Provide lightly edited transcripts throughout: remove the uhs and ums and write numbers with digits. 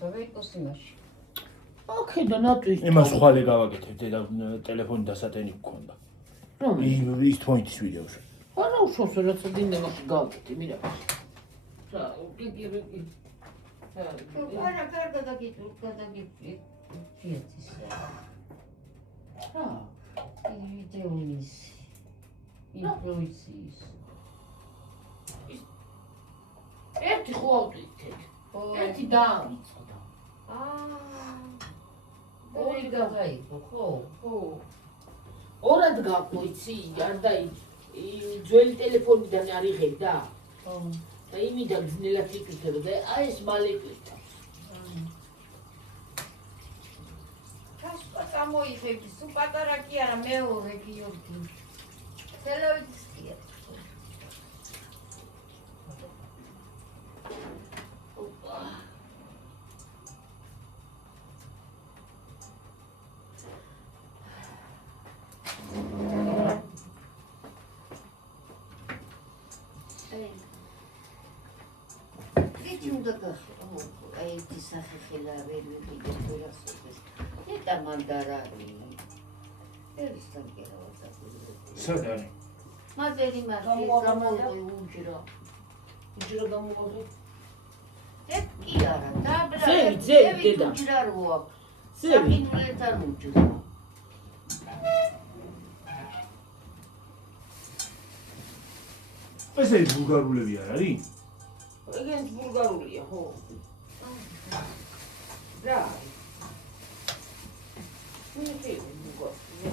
დავაიკოს იმაში. ოკეი და ნატვი. იმას ხვალე გავაკეთებ და ტელეფონი დასატენი გქონდა. ის თვით ვიდეოში. არა უშავს რაცა დინებაში გავაკეთე, მირა. რა, გიგირგი. არა, კარგად გადაგიწვი. ფიეთისა. რა? ვიდეოის. ინფლუენციის. ერთი ხო ავტვით. ერთი დაამიწყდა. ორი გადაიღო, ხო? ხო. ორად გაგვიცი, არ ძველი ტელეფონიდან არ იღებდა. ხო. და იმიდან ძნელად იკითხებოდა და აი ეს მალე იკითხავს. კაშკა გამოიღები, სულ პატარა კი არა, მეორე გიორგი. თელევიზია. აი ეს სახეხელა ვერ ვიყიდე თორასოდეს. ეტა მანდარარი. ერის სამკერავად აკეთე. სადარი? მადერი გამოუღე უჯრა. უჯრა გამოუღე. ეგ კი არა, დაბრა. ზევი დედა. უჯრა რო აქვს. ზევი. საფინულეთან უჯრა. ესე ბულგარულები არ არის? ეგენც ბულგარულია, ხო. რა? ნიჭი ბულგარულია.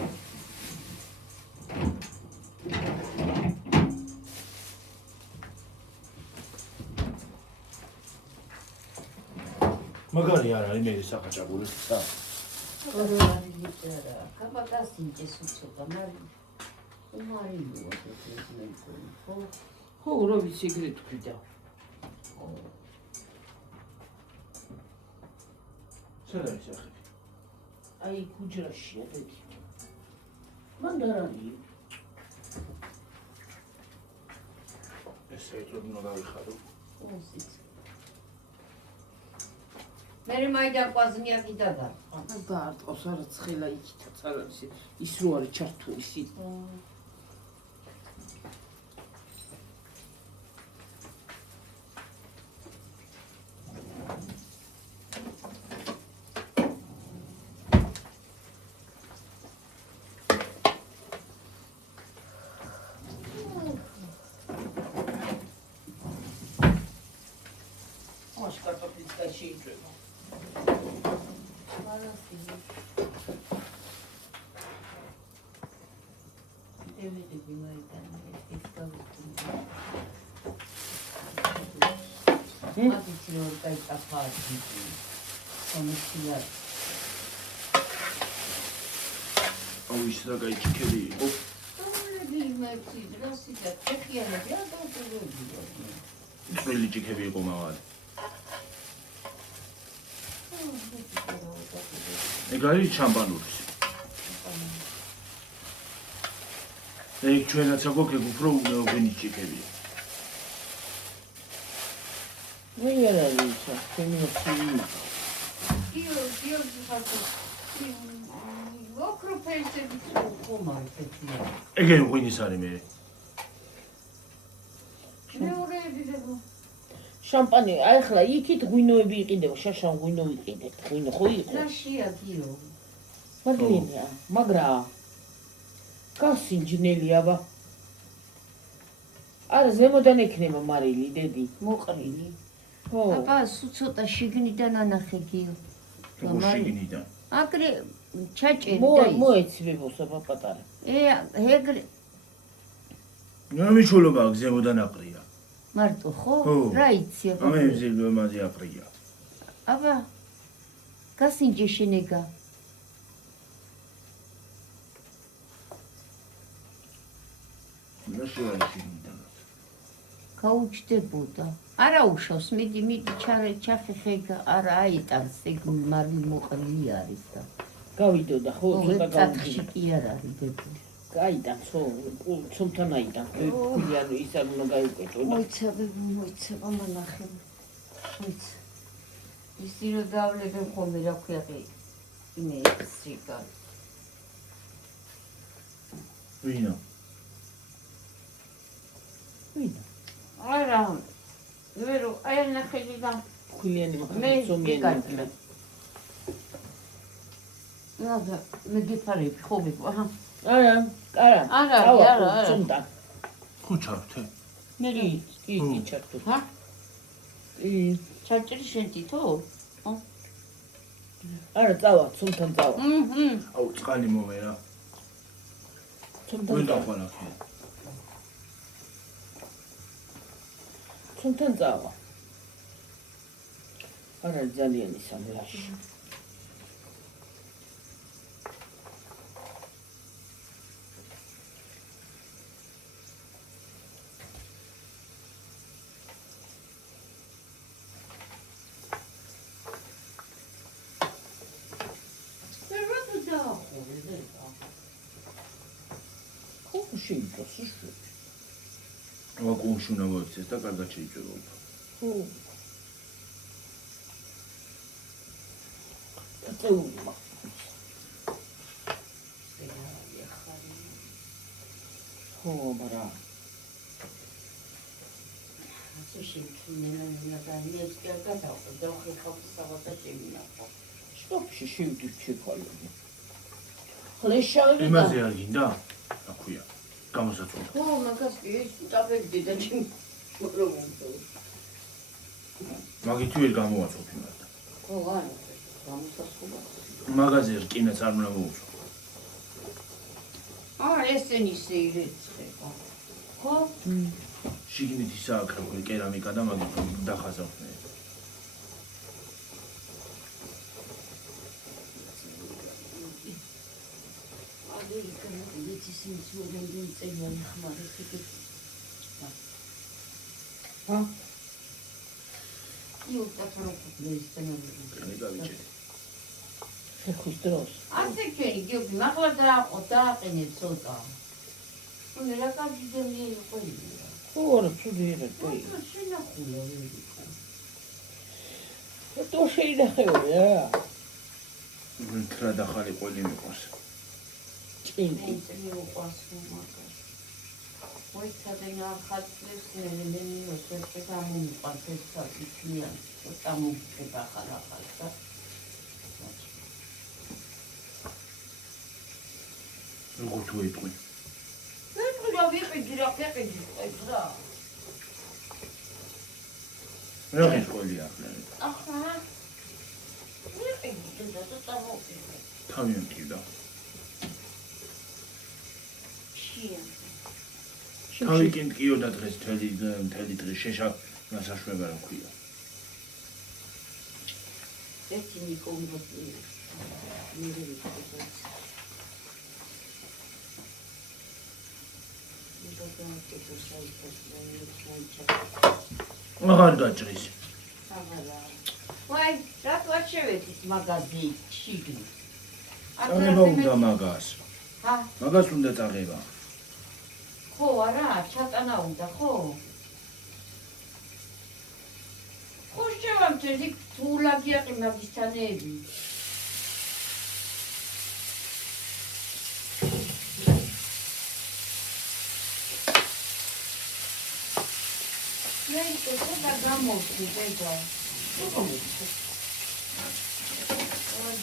მაგარი არ არის მე საფაჭაბული ხსა. ორი არის ლიტერა. კაპაკასინჭეს უცოტა, მაგრამ უმარიოა ეს მეკონი, ხო? ხო, რა ვიცი ეგრე თქვიდა. სადარი სახე? აი გუჯრაშია დედი. მანდარანი. ესე თუ უნდა გავიხარო. ოსიც. მე მაიდან ყვაზნია კიდადა. დაარტყავს არა ცხელა იქითა წარაძე. ის რო არის ჩართული სი. შეიძლება. ევიდები მაიდან ეს გავიქცე. მაგიცი რომ დაიწაფადი. კომისია. აუ ის რა გაიქიქები იყო? რომლები იმეთი დროსია, ტეხიანები არ დავწეროდი. წვრილი ჭიქები იყო მაღალი. ეგ არის შამპანურის. ეგ ჩვენაც აგვაქვს უფრო უგენი ჭიქებია. ვერ არის ისა, ჩემი ოქროა. გიო ხარკო. ოქროფეისები ხომარეთია. ეგენ ღვინის არის მე. მეორეები დებო. შამპანი, აი ხლა იქით ღვინოები იყიდება, შაშან ღვინო ვიყიდეთ, ღვინო ხო იყო? რაშია გიო? მაგრია, მაგრა. გასინჯნელი აბა. არა, ზემოდან ექნება მარილი, დედი. მოყრილი. ხო. აბა, სულ ცოტა შიგნიდან ანახე გიო. როგორ შიგნიდან? აკრე ჩაჭერი და ის. მოეცბებოს აბა პატარა. ეგრე ნამიშულობა ზემოდან აყრია. მარტო ხო? რა იცი აბა? ამე ზემოდან აყრია. აბა გასინჯე შენეგა. რა შეიძლება შიგნიდან? გაუჩდებოდა. არა უშავს, მიდი ჩახეხეგა, არა აიტანს, ეგ მარილი მოყრილი არის და. გავიდოდა ხო, ცოტა წათხში კი არ არის დებული. გაიტანს ხო, ცომთან აიტანს, ანუ ის არ უნდა გაიკვეთო და. მოიცავ, მანახე. მოიც. ისი რომ დავლებენ ხოლმე რა ქვია ყი მე სიკა ვინო? არა ვერო აი ნახელი და ხილიანი მე მაგაზომიანი გიგაჭრა ნადა მე გიფარები ხო მიყვა არა წუნდა ხუჩავთე. კი ჩართო ჰა ჩარჭერი შენ თითო არა წავა წუნთან წავა აუ წყალი მომერა. წუნთან ვინ დაყოლახე? წუნთან წავა არა ძალიან ისამლაში ვაკუუშუნა მოიქცეს და კარგად შეიწვევა უფრო. წეულმა ხო მარა სტოპში შევდი ჩიქალები ხლეშავები იმაზე არ გინდა? რა ქვია? გამოსაცულა. ხო მაგას კი დაბებდი და ჩემ პრობლემაა მაგით ვერ გამოაწვევ იმათ. ხო არა გამოსასხობა მაღაზია რკინაც არ უნდა მოუწვა. ესენი შეიძლება ხო შიგნით ისაა ქრებული კერამიკა და მაგით დახაზავდნენ. ხეხვის დროს ასე ჩვენი გიობი მაღლა დააყენე ცოტა უნდა რა გავიძენიე ყოლია ხო არა ცუდი არა ტოი შენახულა то შეინახეო რა ვინტრა დახალი ყოლი მიყვარს. ჭინკი მიყვარს მაგას ой სადენ არ ხატლებს ნენენი მოსწრე გამომყვარს ეს საკითხია გამომხება ხალხალ და როგორ თუ იტყვი? რა ვიყიდი რა ფეყიდი რა რა გიყოლია ახლა? ახლა ვიყიდი და წამოვიდე თავი მკიდა. შია თავი კინტკიოდა დღეს მთელი დღე შეშა გასაშვება რა ქვია. ერთი ნიკომბოტი აღარ გაჭრის. ვაი, რატო არ შევეცით მაგაზი შიგნით? წაღება უნდა მაგას. ჰა, მაგას უნდა წაღება. ხო, არა, ჩატანა უნდა, ხო? ხო შევამჩერდი თუ ლაგიაყი მაგისთანები. მე და გამოვდი ბეჯა. ой,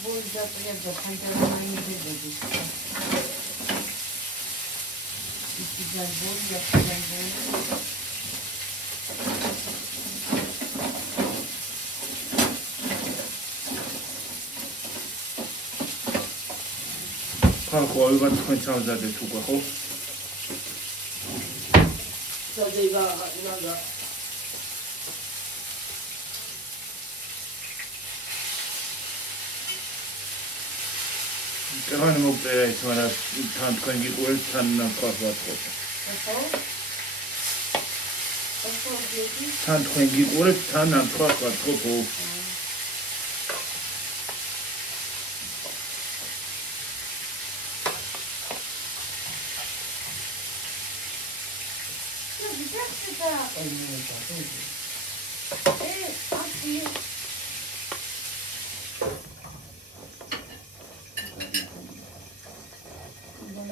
бой да прежде хантера не видишь. И тебя боль, я тебя боль. ხალხო ავიღოთ თქვენ სამზადეთ უკვე ხო? სადება ნაგა თან მოგწერა ის მაგრამ თან თქვენ გიყურეთ თან ნახავთ ხო? თან თქვენ გიყურეთ თან ნახავთ ხო?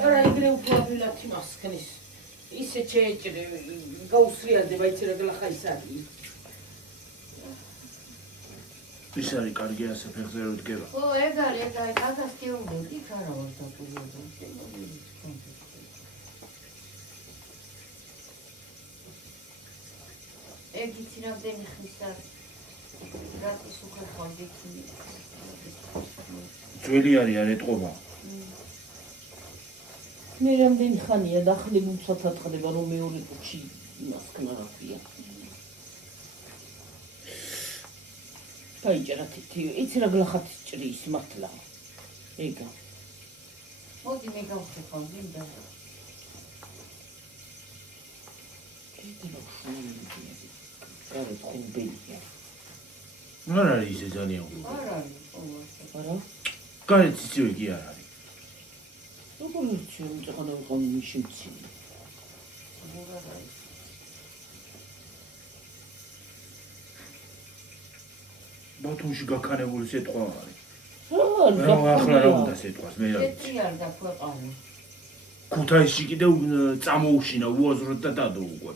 არა ეგრე უფრო ადვილად იმას ხნის. ისე შეეჭრე, გაუსრიალდება იცი რა გლახა ის არის. ის არის კარგი ასე ფეხზე რო დგება. ო, ეგ არის, მაგას კი უნდა, იქ არა ვარ დაკურებული. ეგ იცი რამდენი ხნის არის. რატის უკვე ხალდიქნი. ძველი არის არ ეტყობა. მე რამდენი ხანია დახლები უცად ატყდება რომ მეორე კუჩი იმას ქნა რა ქვია. გაიჭერა თითი, იცი რა გლახათ ჭრის მართლა. ეგა. მოდი მე გავხსოვ გინდა. გარეთ ხუმბელია. არ არის ისე ძალიან გულო. არ არის ყოველთვის. არა? გარეთ ისევე კი არ არის. როგორ ვიცი რომ წაყდა ვიყავ მიშიმცილი. როგორ არის? ბათუმში გაქანებული სიტყვა არის. რა ახლა რა უნდა სიტყვას მე რა ვიცი. წეტრი არ დაქვეყანა. ქუთაისში კიდევ წამოუშინა უაზროდ და დადო უკვე.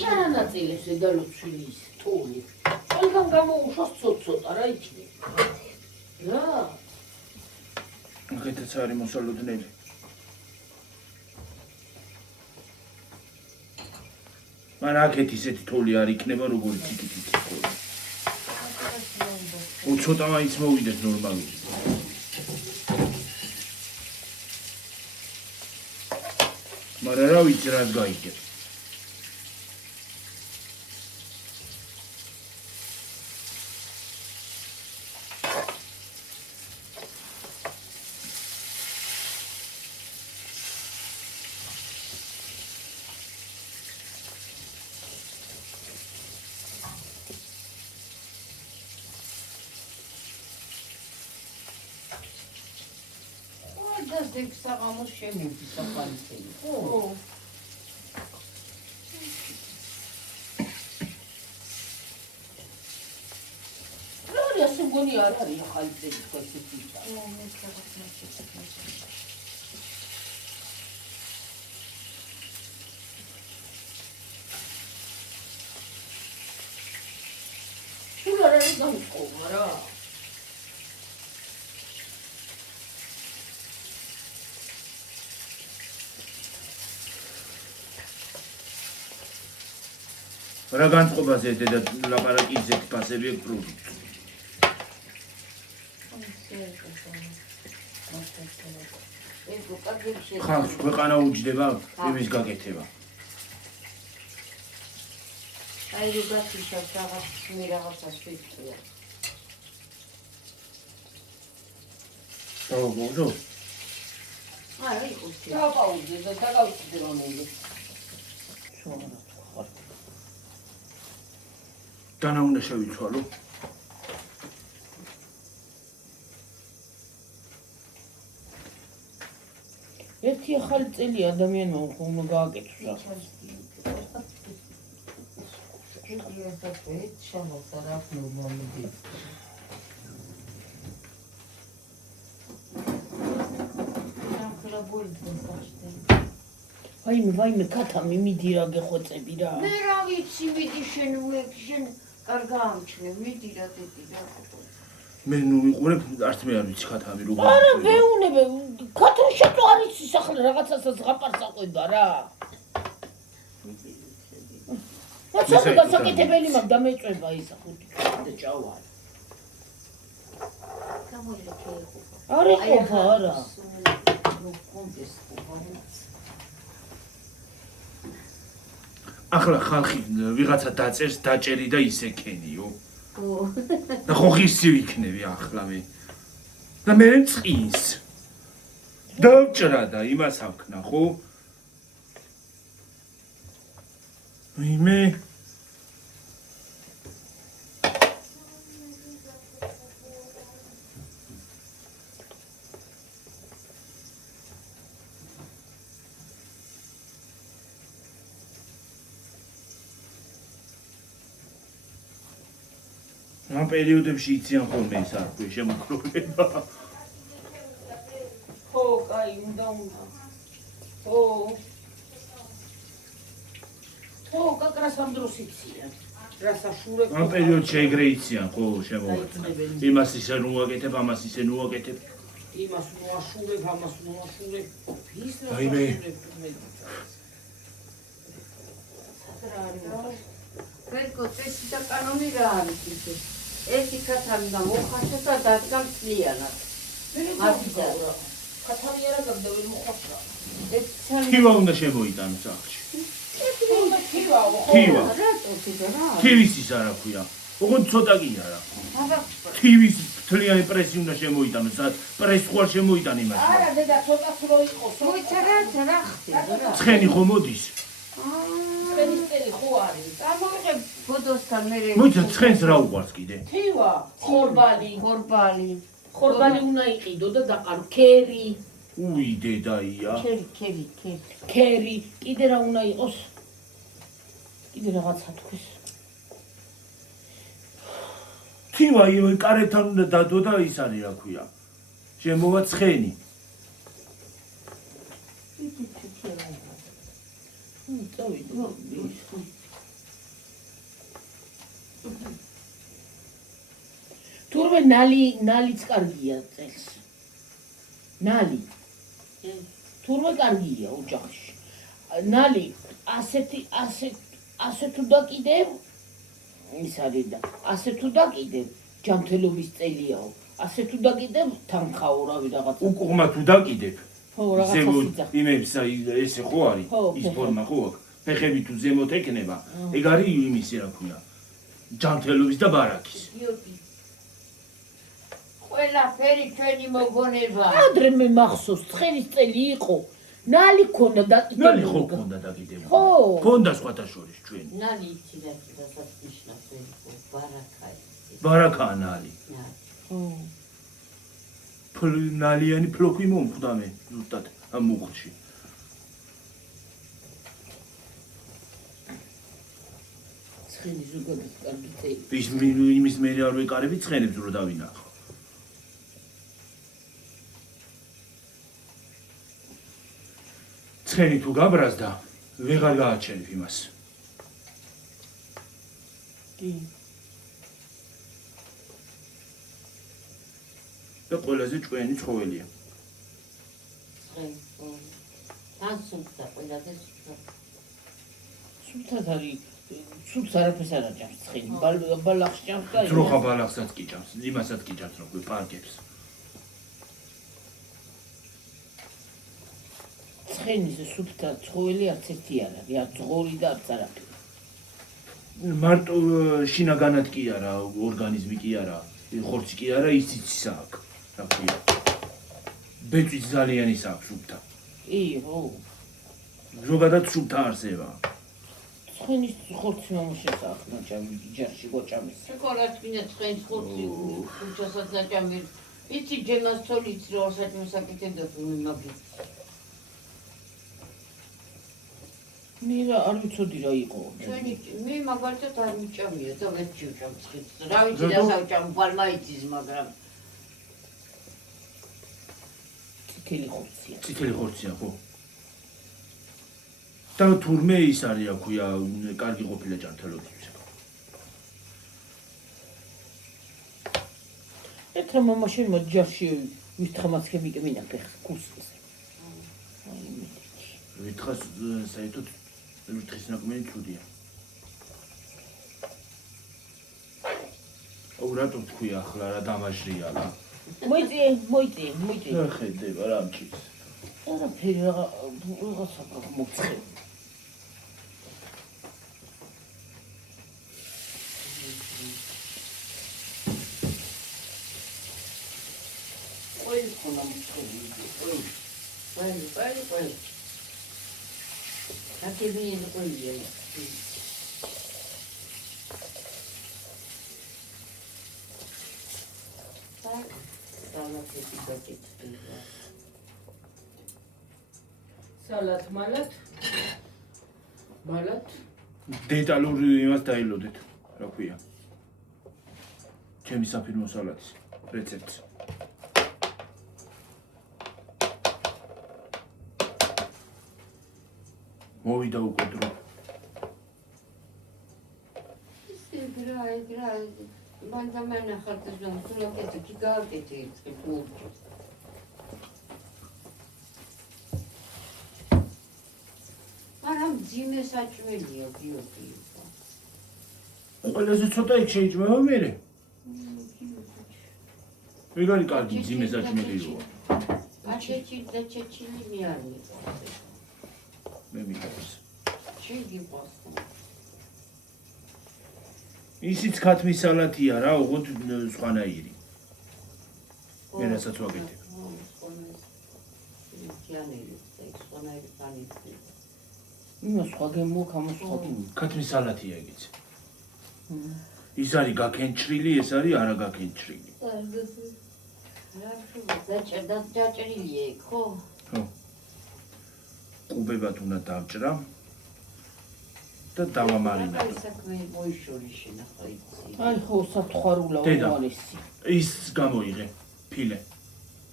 იარა ნაწილებს ედალოცვილი ის ტოლი. ყველგან გამოუშვას ცოტ-ცოტა რა იქნება. რა? აქეთაც არის მოსალოდნელი. მაგრამ აქეთ ისეთი თოლი არ იქნება როგორც იქით თოლი. ცოტა მაინც მოვიდეს ნორმალური. მაგრამ რა ვიცი რას გაიგებ. და საღამოს შემოდის საფანწელი. ხო. რა ასე მგონი არ არის ახალი წელი თქვა ისეთი. მე რაღაც მაჩვენე. სულ არ არის გამწყობა რა. რა განწყობაზე დედა ლაპარაკი ისეთ ფასები აქვს პროდუქტი. ხალხს ქვეყანა უჯდება იმის გაკეთება. აი რო გასიშავ რაღაცას ვიწია. დავაბოძო? აი ხუთი. დაპაუზე და დაგავიწყდება მოიგე. შონა. დანა უნდა შევიცვალო. ერთი ახალი წელი ადამიანმა უნდა გააკეთოს რა. ვაიმე ქათა მიმიდი რა გეხვეწები რა. მე რა ვიცი მიდი შენ კარგა ამჩნე მიდი რა დედი რა. მე ნუ ვიყურებ არც მე არ ვიცი ქათამი როგორ. არა ვეუნებე ქათა შეტო არის ის ახლა რაღაცასაც ღაპარს აყვება რა. მოცემ გასაკეთებელი მაგ დამეწובה ისა ხუთი და ჭავარი. გამოილეკე. არა ყოფა არა. ახლა ხალხი ვიღაცა დაწერს დაჭერი და ისეკენიო. და ხო ღირსი ვიქნები ახლა მე. და მე მწყინს. დავჭრა და იმას ავქნა ხო? მე ამ პერიოდებში იციან ხოლმე ეს არ ქვია შემოქროვება. ხო, კაი, უნდა. ხო. ხო, კაკრას ამ დროს იციან. რასაშურებ. ამ პერიოდში ეგრე იციან ხო შემოვარდნა. იმას ისე ნუ ვაკეთებ, ამას ისე ნუ ვაკეთებ. იმას მოაშურებ, ამას მოაშურებ. ის აიმე. ვერკო წესი და კანონი რა არის ისე? ერთი ქათამი და მოხარშა და დადგა მთლიანად. ქათამი არა გაგდა ვერ მოხარშა. თივა უნდა შემოიტანო სახლში. თივაო, ხო. თივა. რატო თვითო რა? თივის ის არა ქვია. ოღონდ ცოტა კი არა. აბა თივის მთლიანი პრესი უნდა შემოიტანო. პრესი ხوار შემოიტანე იმას. არა, დედა, ცოტაც რო იყოს. მოიცა რა ხდება რა? ცხენი ხო მოდის? ცხენის წელი ხო არის? წარმოვიღებ ფოდოსთან მე მოიცა ცხენს რა უყვარს კიდე? თივა, ხორბალი. ხორბალი. ხორბალი უნდა იყიდო და დაყარო ქერი. უი დედაია. ქერი. ქერი, კიდე რა უნდა იყოს? კიდე რაღაცა თქვის. თივა იმ კარებთან უნდა დადო და ის არის რა ქვია. შემოვა ცხენი. წავიდე. თურმე ნალიც კარგია წელს. ნალი. თურმე კარგია ოჯახში. ნალი ასე თუ დაკიდებ ის არის და ასე თუ დაკიდებ ჯანმრთელობის წელიაო. ასე თუ დაკიდებ თანხაო რავი რაღაცა. უკუღმა თუ დაკიდებ. ხო, რაღაცა სიძახ. იმებს ესე ხო არის? ხო, ის ფეხები. ფორმა ხო აქვს? ფეხები თუ ზემოთ ეკნება, ეგ არის იმისი რა ქვია. ჯანმრთელობის და ბარაკის. ყველაფერი ჩვენი მოგონება. ადრე მე მახსოვს ცხენის წელი იყო. ნალი ქონდა დაკიდებული. ნალი ხო ქონდა დაკიდებული. ხო. ქონდა სხვათა შორის ჩვენ. ნალი იცი რასაც ნიშნავს ვერკო ბარაკა იცი. ბარაკაა ნალი. ხო. ნალიანი ფლოქი მომხვდა მე ზუსტად ამ მუხლში. ცხენი ზოგადად კარგი წელი. იმის მე არ ვეკარები ცხენებს რო დავინახო. ცხენი თუ გაბრაზდა, ვეღარ გააჩენებ იმას. კი. და ყველაზე ჭკვიანი ცხოველია. თან სულთა ყველაზე სულთა. სულთად არის სულს არაფერს არ აჭამს ცხენი. ბალახს ჭამს და ძროხა ბალახსაც კი ჭამს, იმასაც კი ჭამს, როგორ პარკებს. ცხენის სულთა ცხოველი არც ერთი არ არის, არ ძღორი და არც არაფერი. მარტო შინაგანად კი არა, ორგანიზმი კი არა, ხორცი კი არა, ისიც აქვს. რა ქვია. ბეწვი ძალიან ის აქვს სულთა. კი, ხო. ზოგადად სულთა არსება. ცხენის ხორცი მომშეს ახლა ჭამი ჯარში გოჭამის. შეკოლად მინდა ცხენის ხორცი უჩასაც დაჭამი. იცი ჯემას თოლიც რო საჭმელს აკეთებდა მაგის. მე რა არ ვიცოდი რა იყო. ჩვენი მე მაგალითად არ მიჭამია და ვერ ჯიჭამ ცხენს. რა ვიცი რა საჭამ ბალმა იცის მაგრამ წითელი ხორცია. წითელი ხორცია, ხო? და თურმე ის არის, რა ქვია, კარგი ყოფილა ჯანმრთელობისთვის. ერთ მომაში მოჯარში ვითხამაც ქემიკე მინა ფეხს კურსის. აი მე. ვითხას საერთოდ ვითხის ნაკმენი ცუდია. აუ რატო თქვი ახლა რა დამაჟრია რა? მოიწე. ხედება რა მჭის. არაფერი რაღაცა მოცხე. ოი ხონა მოცხები. ოი. აკეთებენ ყოლია. სალათ მალათ. დეტალურ იმას დაილოდეთ, რა ქვია. ჩემი საფირმო სალატის რეცეპტს. მოვიდა უკვე დრო. ეგრა მან დამანახართ რომ სულაკეთი კი გააკეთე იწყებ მოვჭოს. მაგრამ ძიმე საჭმელია გიოგი. ყველაზე ცოტა იქ შეიძლება მერე. ვეგანი კარგი ძიმე საჭმელია. ჩეჩილი არის. მე მიყვარს. შეგიყვარს. ისიც ქათმის სალატია რა, ოღონდ სხვანაირი. მე რასაც ვაკეთებ. იმას სხვა გემოქ, ამას სხვა გემოქ. ქათმის სალატია ეგეც. ის არის გაკენჭრილი, ეს არის არა გაკენჭრილი. დაჭერილია იქ, ხო? ხო. კუბებად უნდა დავჭრა და დავამარინო. აი საქმე მოიშორი შენახა იცი. აი ხო საფთხარულა დედა. უღალისი. ის გამოიღე ფილე.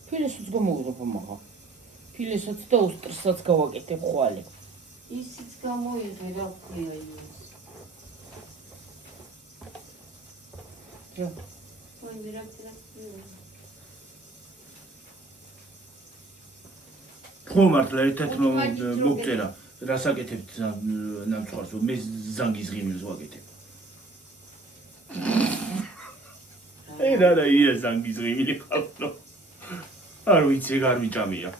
ფილესაც გამოვიღებ ამაღა. ფილესაც და ოსტრსაც გავაკეთებ ხვალე. ისიც გამოიღე რა ქვია ის. რა? ვაი მე რა ქვია. ხო მართლა ერთ-ერთ მოგწერა, რას აკეთებთ ნამცხვარს, მე ზანგის ღიმილს ვაკეთებ. რა ია ზანგის ღიმილი ხალხო. არ ვიცი, არ ვიჭამია.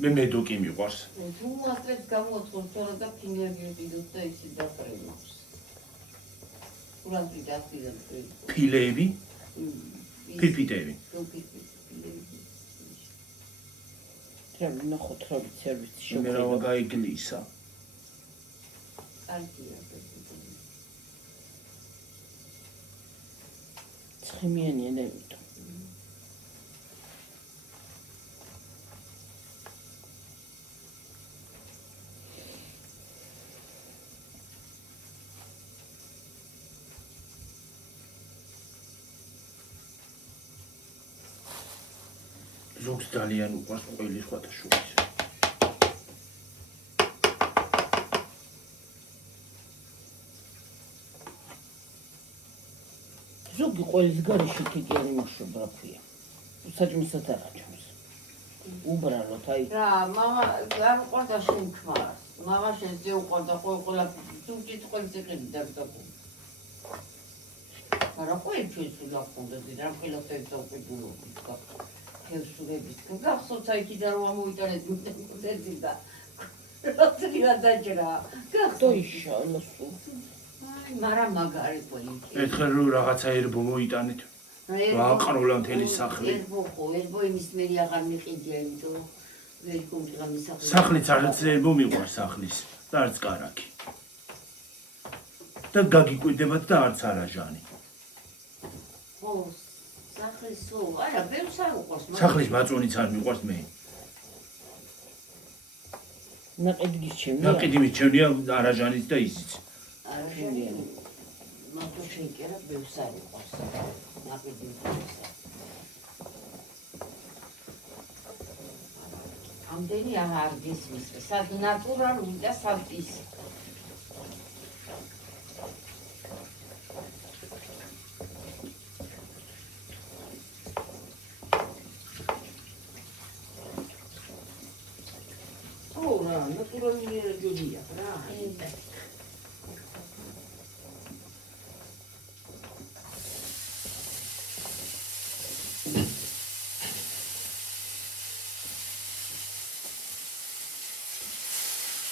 მე მედოკი მიყვარს. თუ მასწრებს გამოაცხოს თორე და ფინერგიო დიდოთ და ისე დაფრენავს. ურანტი დაფრენდა. ფილეები, ფირფიტები. რა ნახოთ რა ვიცი არ ვიცი მე რა გაიგლისა. კარგია. ცხიმიანია ნებითო. ზოგს ძალიან უყვარს ყველი სხვათა შორის. ზოგი ყველის გარეშე კი არ იმუშავება რა ქვია. საჭმისად არ აჭამს. უბრალოდ აი რა, მამა არ უყვარდა შემქმარს. მამა შეძე უყვარდა ყველა თუნდაც ყველს იყიდი დაგდაგო. არა ყველ ჩვენს ულახონდა და ყველაფერს დაუყიდულობთ. ხევსურების გახსოვთ აიქიდან რომ ამოიტანეთ მუდეძი და როცა დაჭრა. და იშალა სულ. აი, მაგრამ მაგარი ყველი. ერთხელ რო რაღაცა ერბო მოიტანეთ. აყროლა მთელი სახლი. ერბო იმის მე აღარ მიყიდია, იმიტომ ვერ გონდა მისახი. სახლიც არც ერბო მიყვარს სახლის და არც კარაკი. და გაგიკვირდებათ და არც არაჟანი. ხო, სახლის სულ, არა, ბევრს არ უყვარს. სახლის მაწონიც არ მიყვარს მე. ნაყიდი გიჩემია. ნაყიდი მიჩემია არაჟანიც და ისიც. არაჟანი მარტო შეიკერა ბევრს არ უყვარს. ნაყიდი უყვარს. ამდენი აღარ გისმის, სად ნატურალური და სად ის. რა, ნატურალური ჯობია რა.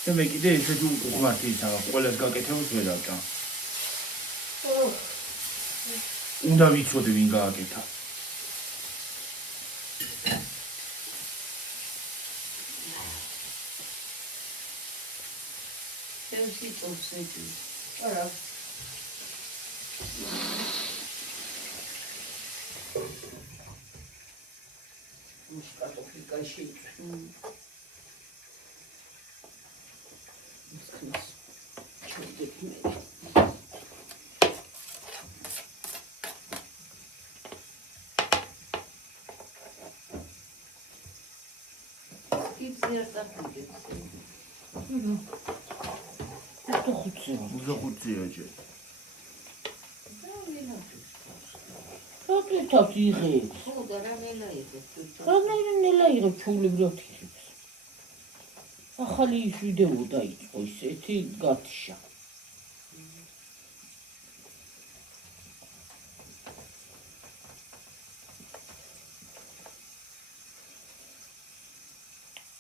და მე კიდე ესეთი უყვარდი ისა, ყველას გაკეთებს ვერ ავჭამ. უნდა ვიცოდე ვინ გააკეთა. Temos todos aqui. Ora. Vamos ficar com o cachito. Deixa eu ver aqui. Это ხუთია. უზახუცია ჯერ. რატო თავს იღებს? ხო და რამელა იღებს? რანაირად იღებ ჩულებრივად იღებს. ახალი ის ვიდეო დაიწყო ისეთი გათიშა.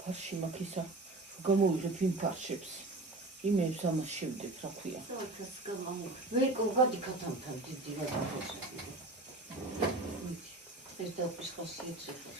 ფარში მაგისა გამოვიღებ იმ ფარშებს. იმებს ამას შევდებ, რა ქვია. საათს გამო. ვერ გოდი კათამთან დიდი რა დაფოსები. ეს დაუპის ხასიათი ხარ.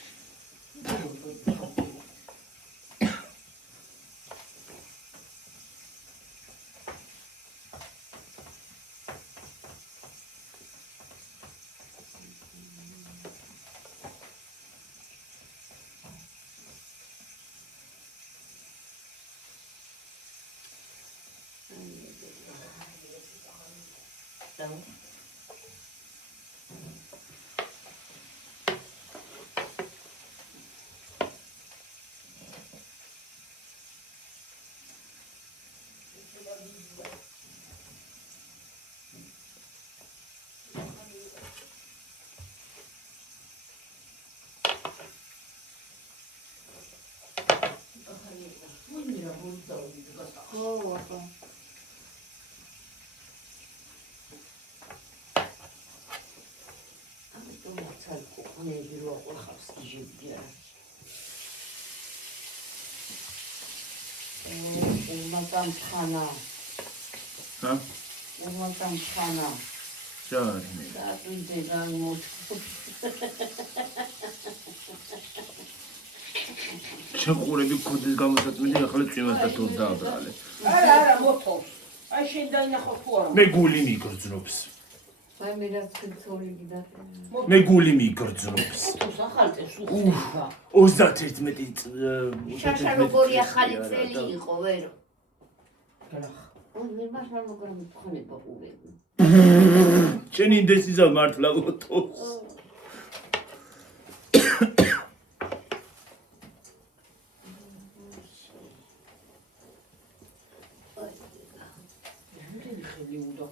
Xana. Ha? Olmadan xana. Canım. Da duyduğun mut. ჩაყურები ქოდის გამოსაწმენდი ახლა წვიმას და თორ დააბრალე. არა, მოთხოვს. აი შენ დაინახო თუ არა. მე გული მიგრძნობს. Vai mi раз контролი გიდა. მე გული მიგრძნობს. თუ ახალწევს უხდება. 31 შაშა როგორი ახალი წელი იყო, ვერო. გრახ. მე მას არ მოგრამთხონება უვები. შენ ინდესიზა მართლა მოთხოვს.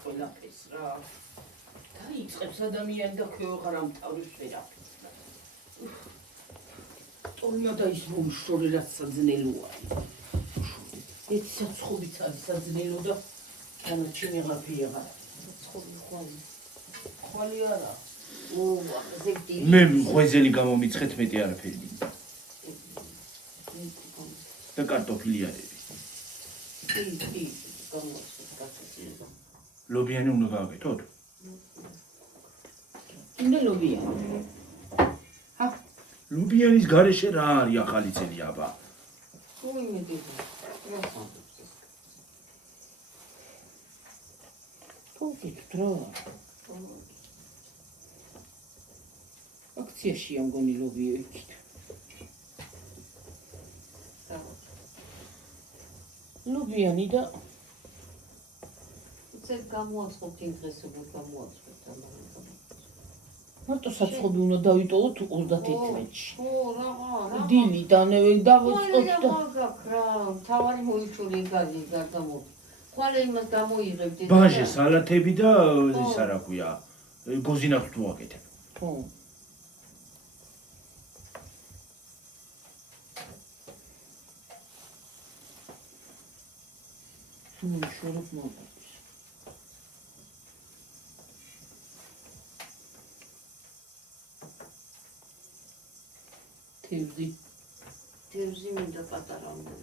ყველაფერს რა. დაიწყებს ადამიანი და ქვეყარ ამ თავის ვერაფერს. თორმა და ის მომშორე რაც საძნელოა. ეს საცხობიც არის საძნელო და განაჩენი აღაფია. საცხობი ხვალ. ხვალი არა. ზეგდი. მე ღვეზელი გამომიცხეთ მეტი არაფერი. და კარტოფილი არის. კი, გამოსწორდა. ლობიანი უნდა გავაკეთოთ? ინდა ლობიანი. ა ლობიანის გარეშე რა არის ახალი წელი აბა? თუ იმედი. თუ გიტრო. აქციაშია მგონი ლობიები. ლობიანი და ზე გამოაცხობთ იმ დღეს როგორ გამოაცხობთ ამას. მარტო საცხობი უნდა დავიტოვოთ 31-ში. ხო, რა. დილი დანევენ დავიწყოთ და რა, თავარი მოიჩული გაზი გადამო. ხვალე იმას გამოიღებდი. ბაჟე სალათები და ის რა ქვია, გოზინახს თუ აკეთებ. ხო. შორობ მოგდის. თევზი მინდა პატარამდე.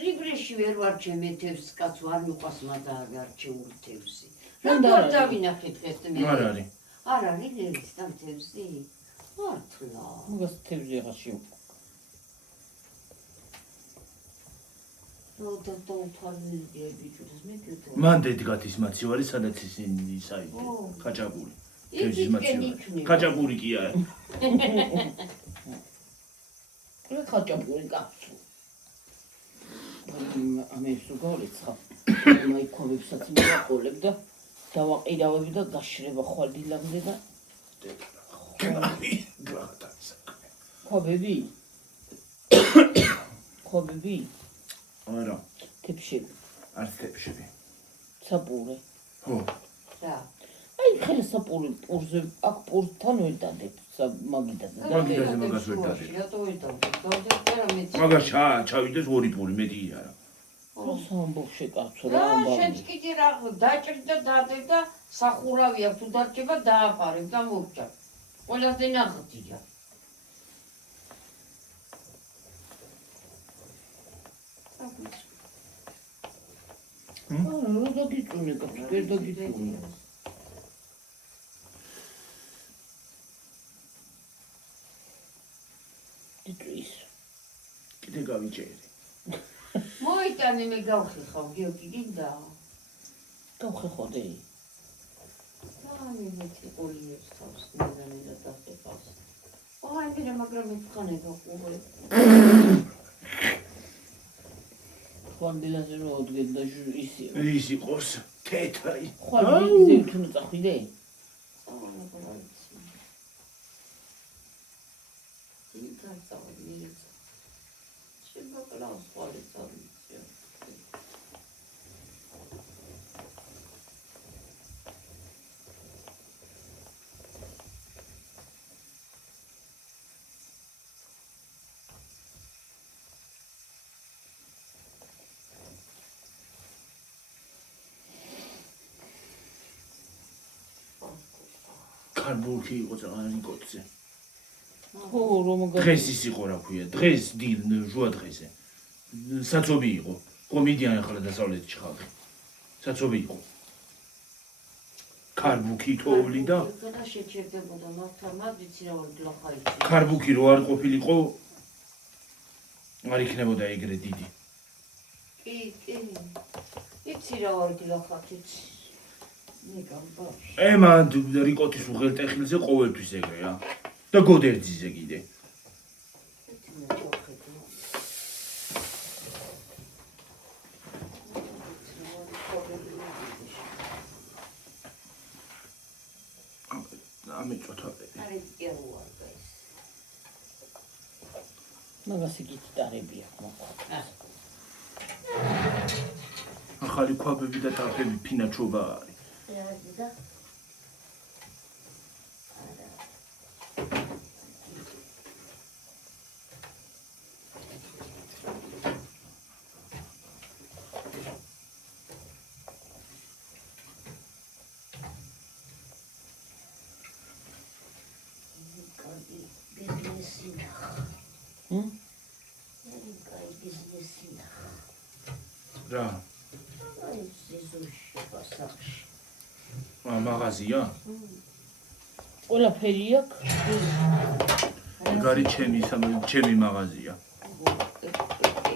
რიგრეში ვერ ვარჩე მე თევზს კაცო არ მიყვას მადა არჩეული თევზი. რა დავინახე დღეს მე? არ არის. არ არის ეს там თევზი. მართლა. მაგას თევზი აღარ შევ. და თვალები ბიჭუს მე კეთო. მან დედგათ ის მაცივარი, სადაც ის აი ხაჭაპური. თევზის მაცივარი. ხაჭაპური კი არა. რა ხაჭაპური კაცო. ამის უგოლეცხა. მაიქოვებსაც მიყოლებ და დავაყირავებ და გაშრება ხვალდილამდე და გრახი, გრახტაც. ხვაბები? ქვაბები, არა, თეფშები, არც თეფშები. საპურე. ხო. რა. აი ხელი საპური პურზე, აქ პურთან ვერ დადებ, მაგიდაზე. მაგიდაზე მაგას ვერ დადებ. რატო ვერ დადებ? დავდებ რა მეც. მაგას ჩავიდეს 2 პური მეტი არა. რას ამბობ შეკაცო რა რა, ამბავი. შენც კიდე რა დაჭრ და დადებ და სახურავი აქვს თუ დარჩება დააფარებ და მოვჭა. ყველაზე ნახტია. რა დაგიწუნე, კაცო, ვერ დაგიწუნე. დიწვის. კიდე გავიჭერი. მოიტანე მე გავხეხავ, გიოგი გინდა? გავხეხოდე. აი მეც ყოლიებს თავს ნეგანედა დახტებას. აი მე მაგრამ მეცხანე გაყურე. ხვალდილაზე რო ოდგენ და ისი. ის იყოს თეთრი. ხვალდილზე თუნ წახვიდე? კარბურქი იყო ძალიან კოცზე. ხო, რომ დღეს ის იყო რა ქვია, დღეს ჟუა დღესე. საცობი იყო. კომედიან ახლა დასავლეთში ხალხი. საცობი იყო. კარბუქი თოვლი და და შეჭერდებოდა მართლა მაგიცი რა ვარ გლახაიცი. კარბუქი რო არ ყოფილიყო არ იქნებოდა ეგრე დიდი. კი. იცი რა ვარ გლახაიცი. მე გამბავში. მან რიკოტის უღელტეხილზე ყოველთვის ეგრეა. და გოდერძიზე კიდე. მაგას იგიც დარები აქვს მოყვა. ახალი ქვაბები და ტაფები ფინაჩობა არის. და რა? აი ზიზუში პასახში. მაღაზია? ყველაფერი აქვს. ეგ არის ჩემი მაღაზია.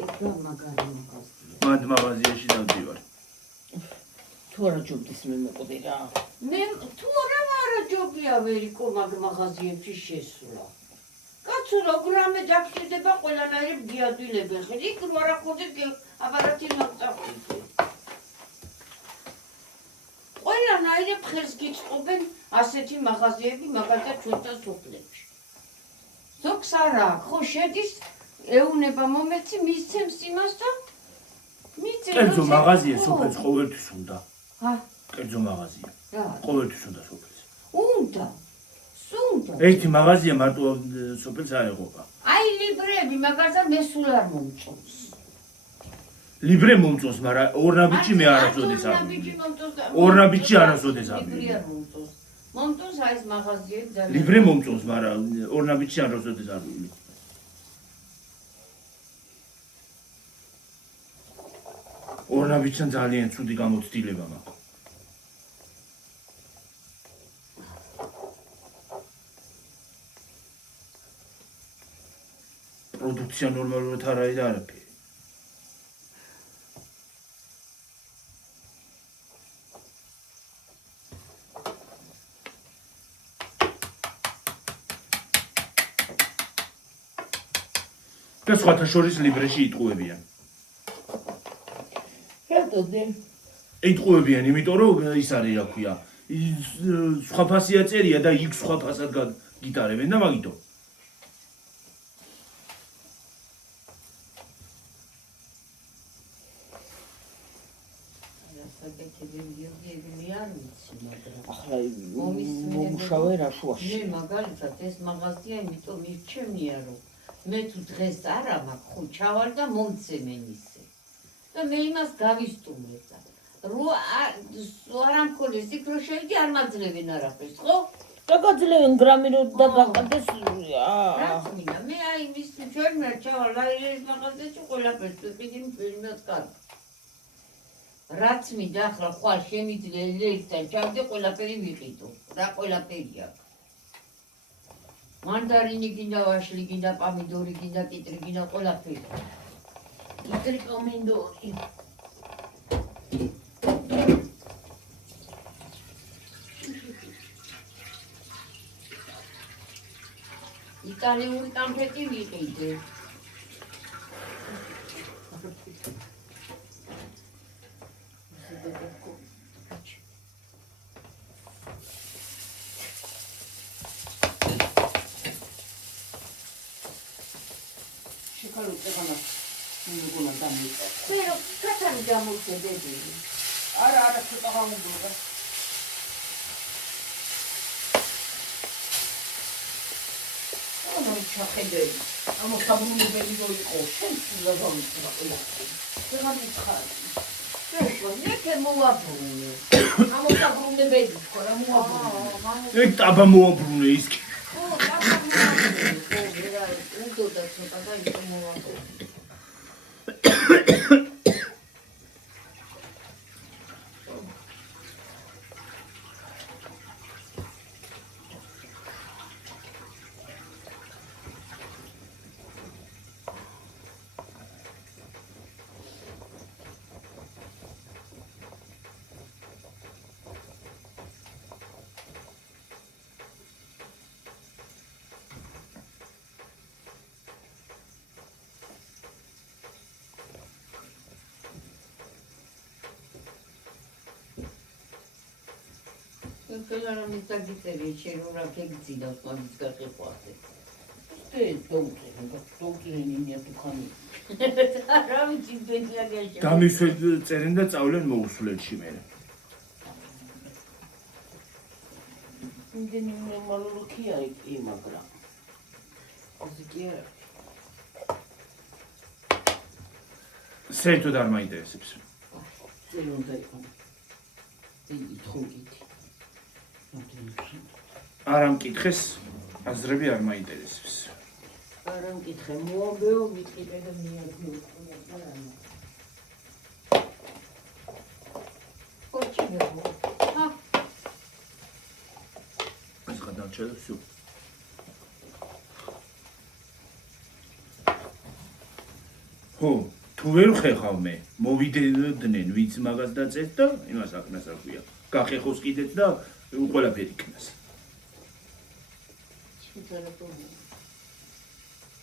ეგ მაგარი მაღაზია. მანდ მაღაზიაში დავდივარ. თუ არა ჯობდის მე მოყდე რა. მე თუ არა ჯობია ვერიკო მაგ მაღაზიებში შესვლა. კაცო როგრამე დაგჭირდება ყველანაირი გიადვილები ხარ. იქ რო არა ხოდი აპარატი მაგწახვი. ყველანაირი ფხერს გიწყობენ ასეთი მაღაზიები მაგალითად ჩვენთან სოფლებში. ზოგს არა აქვს, ხო შედის ეუნება მომეცი მისცემს იმას და მიწევს. კერძო მაღაზია სოფელს ყოველთვის უნდა. კერძო მაღაზია. რა? ყოველთვის უნდა სოფელს. უნდა. სუნდა. ერთი მაღაზია მარტო სოფელს არ ეყოფა. აი ლიბრები მაგალითად მე სულ არ მომწონს. ლიბრე მომწონს, მაგრამ ორნაბიჯი მე არასოდეს არ. ორნაბიჯი არასოდეს არ. ლიბრე არ მომწონს. მომწონს აი ეს მაღაზიები ძალიან. ლიბრე მომწონს, მაგრამ ორნაბიჯი არასოდეს არ ვილი. ორნაბიჯთან ძალიან ცუდი გამოცდილება მაქვს. პროდუქცია ნორმალურად არ არის და არაფერი. და სხვათა შორის ლიბრეში იტყუებიან. რატოდე? იტყუებიან, იმიტომ რომ ის არის რა ქვია, სხვა ფასია წერია და იქ სხვა ფასად გიტარებენ და მაგითო. მე არ ვიცი, მაგრამ ახლა მომუშავე რაშუაში. მე მაგალითად ეს მაღაზია იმიტომ მირჩენია, რომ მე თუ დღეს არა მაქვს, ხო ჩავალ და მომცემენ ისე. და მე იმას გავისტუმრებდა. რო არ ამქონეს იქ რო შევიდი არ მაძლევენ არაფერს, ხო? და გაძლევენ გრამინოთ და გაყდეს რაც მინდა, მე აი მის ჩვენმა ჩავალ ლაირის მაღაზიაში ყველაფერს ვიყიდი მფირმად კარგი. რაც მინდა ახლა ხვალ შემიძლია ლექსთან ჩავდი ყველაფერი ვიყიდო. რა ყველაფერი აქვს. მანდარინი გინდა, ვაშლი გინდა, პომიდორი გინდა, კიტრი გინდა, ყველაფერი. კიტრი, პომიდორი. იტალიური კამფეტი ვიყიდე. შეკალო წეგანა მიგონა დამიწა. მე რო კაცანი გამოვხედები. არა ცოტა გამოგულდა. ჩახედები. ამო საბრუნებელი რო იყო, შენ სულ გამიწა ყველა. შეგამიცხარი. ნეკე მოვაბრუნე. ამო საბრუნებელი ხო რა მოვაბრუნე. ეგ ტაბა მოაბრუნე ის კი. ო, ტაბა მოვაბრუნე. ო, ვერა, უდოდა ცოტა და ისე მოვაბრუნე. Când am zis ce nu era flecții, dar m-am zis că se poate. დოუწრენინია თქანი. Am zis pe așa. დამისვენ და წავლენ მოუსვლეთში მე. იმდენი ნორმალური კი არის კი, მაგრამ ასე კი არა. საერთოდ არ მაინტერესებს. წელი უნდა იყო. დიდი თხოვნით. არ ამკითხეს, აზრები არ მაინტერესებს. არ ამკითხე, მოაბეო, მიყიდე და მიაგნო. ეს გადავჭერ და всё. ხო, თუ ვერ ხეხავ მე, მოვიდედნენ ვიც მაგას დაწეს და იმას აკნას აქვია. გახეხოს კიდეც და ყველაფერი იქნას.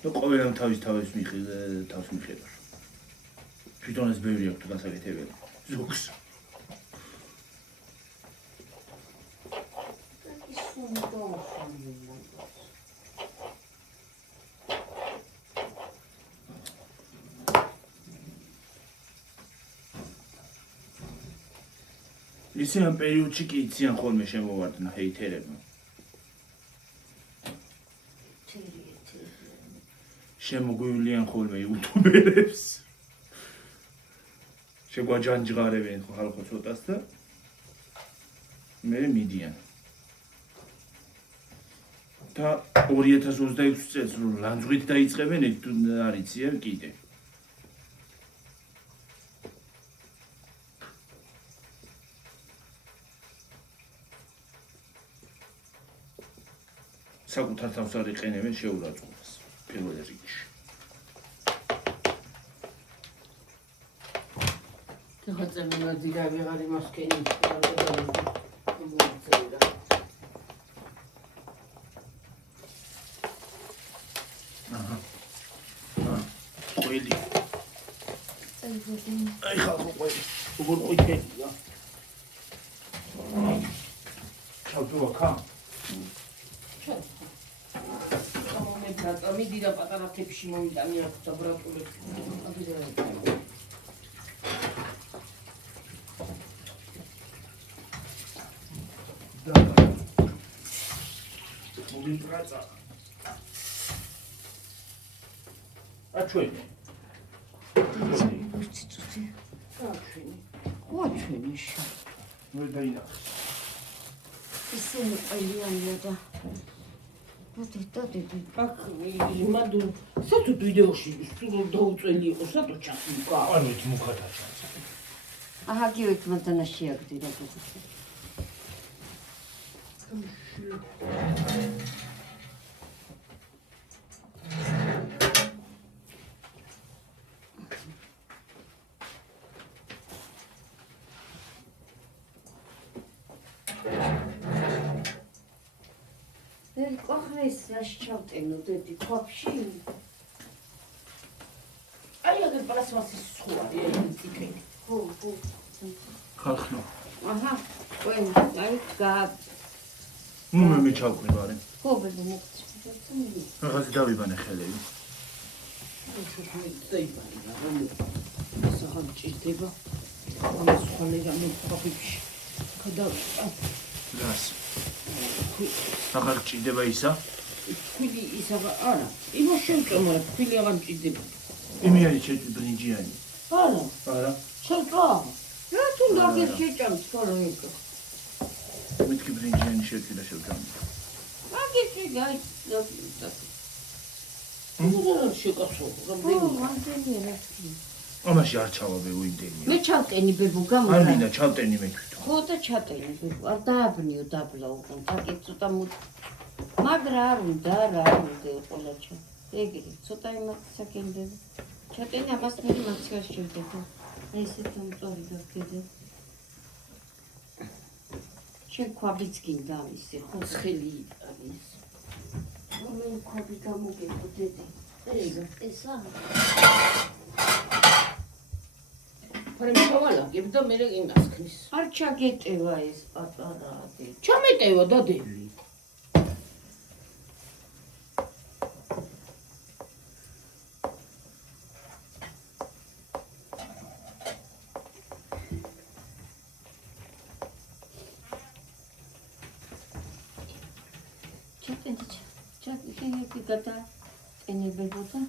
და ყველამ თავის მიხედავს. თვითონ ეს ბევრი აქვს გასაკეთებელი. ზოგს. ისე ამ პერიოდში კი იციან ხოლმე შემოვარდნა ჰეითერებმა. შემოგვივლიან ხოლმე იუთუბერებს. შეგვაჯანჯღარებენ ხალხო ცოტას და მე მიდიან. და 2026 წელს რომ ლანძღვით დაიწყებენ, ეგ არ იციან კიდე. საკუთარ თავს არ იყენებენ შეურაცხყოფას პირველ რიგში. ხოცა მილაძირა ვეღარ იმასკენი აჰა. ყველი. აი ხალხო ყველი. როგორ ყვითელია. ჩავდუაქა. ამი დიდა პატარა თეფში მომიტანი აქვს და ბრატულებს. მოგიტრაცა. აჩვენი. ციცუცი. აჩვენი. აჩვენი შა. მე დაინახე. ისინი ყველიანია და დედი. აქ იმადურ სათუ ვიდეოში სულ დაუწელი იყო სათუ ჩახმკა. ანუ ის მუხადაჭა. აჰა გივით მანდანა შეაგდი რა გქოს. დედი ყოხრეს რაში ჩავტენო დედი ყოფში? აი აგ პლასმასის სხუარი ეს ტიპი. ხო. ხალხო. აჰა, ყველ აი გა მე ჩავყვი ბარე. ხო ბედო მოგწევ. რაღაც დავიბანე ხელები. საღამ ჭირდება. ამას ხოლე რამე ყოფში. გადავიდა. გას. აღარ ჭირდება ისა? თქვილი ისა არა. იმას შევწომო, თქვილი აღარ ჭირდება. იმიანი ჩეთი ბრინჯიანი. არა, არა. შევწვა. რა თუნდა გერ შეჭამს ხოლო ეკო. მეთქი ბრინჯიანი შეთი და შევჭამ. აგიჭი გაი უბრალოდ შეკაცო, რამდენი. მანდელი რა. ამაში არ ჩავაბე უიმდენია. მე ჩავტენი ბებო გამა. არ მინდა ჩავტენი მე თვითონ. ხო და ჩატენი ბებო. არ დააბნიო დაბლა უკან. დაკი ცოტა მაგრა არ უნდა რა უნდა ყველა ჩა. ეგრე ცოტა იმათ საკენდები. ჩატენი ამას მე მაქციას შევდება. ესე თუმწორი გაკიდე. შენ ქვაბიც გინდა ისე ხო ხელი არის. მე ქვაბი გამოგებო დედი. ესა ფარი მოვალაგებ და მე იმას ხნის. არ ჩაგეტევა ეს პატარა დედი. ჩამეტევა დადელი. ჩაკი გადა ენებებოდა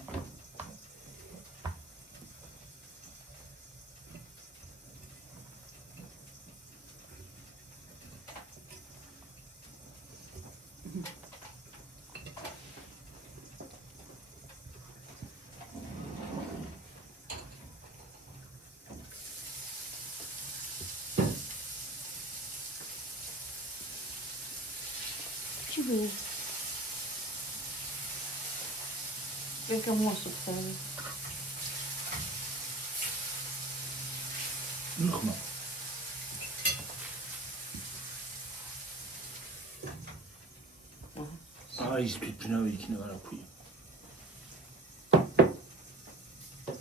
ჩიბე Perché mosso fare? ნახმა. ის თვითნავი იქნება რა ქვია.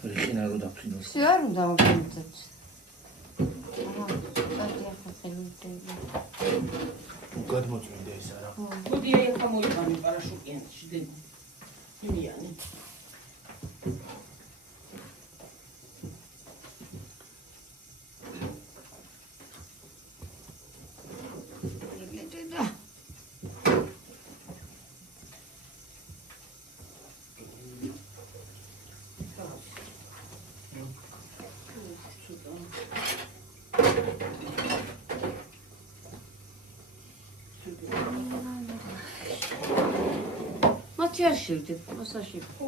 რეხინა რო დაფრინოს. შე არ უნდა ვიმწეთ. აჰა, დადია ხელი. გადმოწმინდა ის არა. მოდი აი ახლა მოიყავი პარაშუტიანში დედი. იმიანი. მათი არ შევდებ, მოსაში. ხო.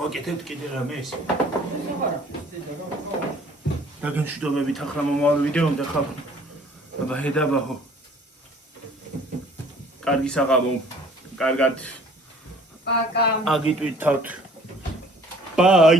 ვაკეთებთ კიდე რამეს? არა. დაგენშვიდობებით ახლა მომავალ ვიდეომდე ხალხო. აბა ჰედაბაჰო. კარგი საღამო. კარგად. პაკა. აგიტვით თავთ. ბაი.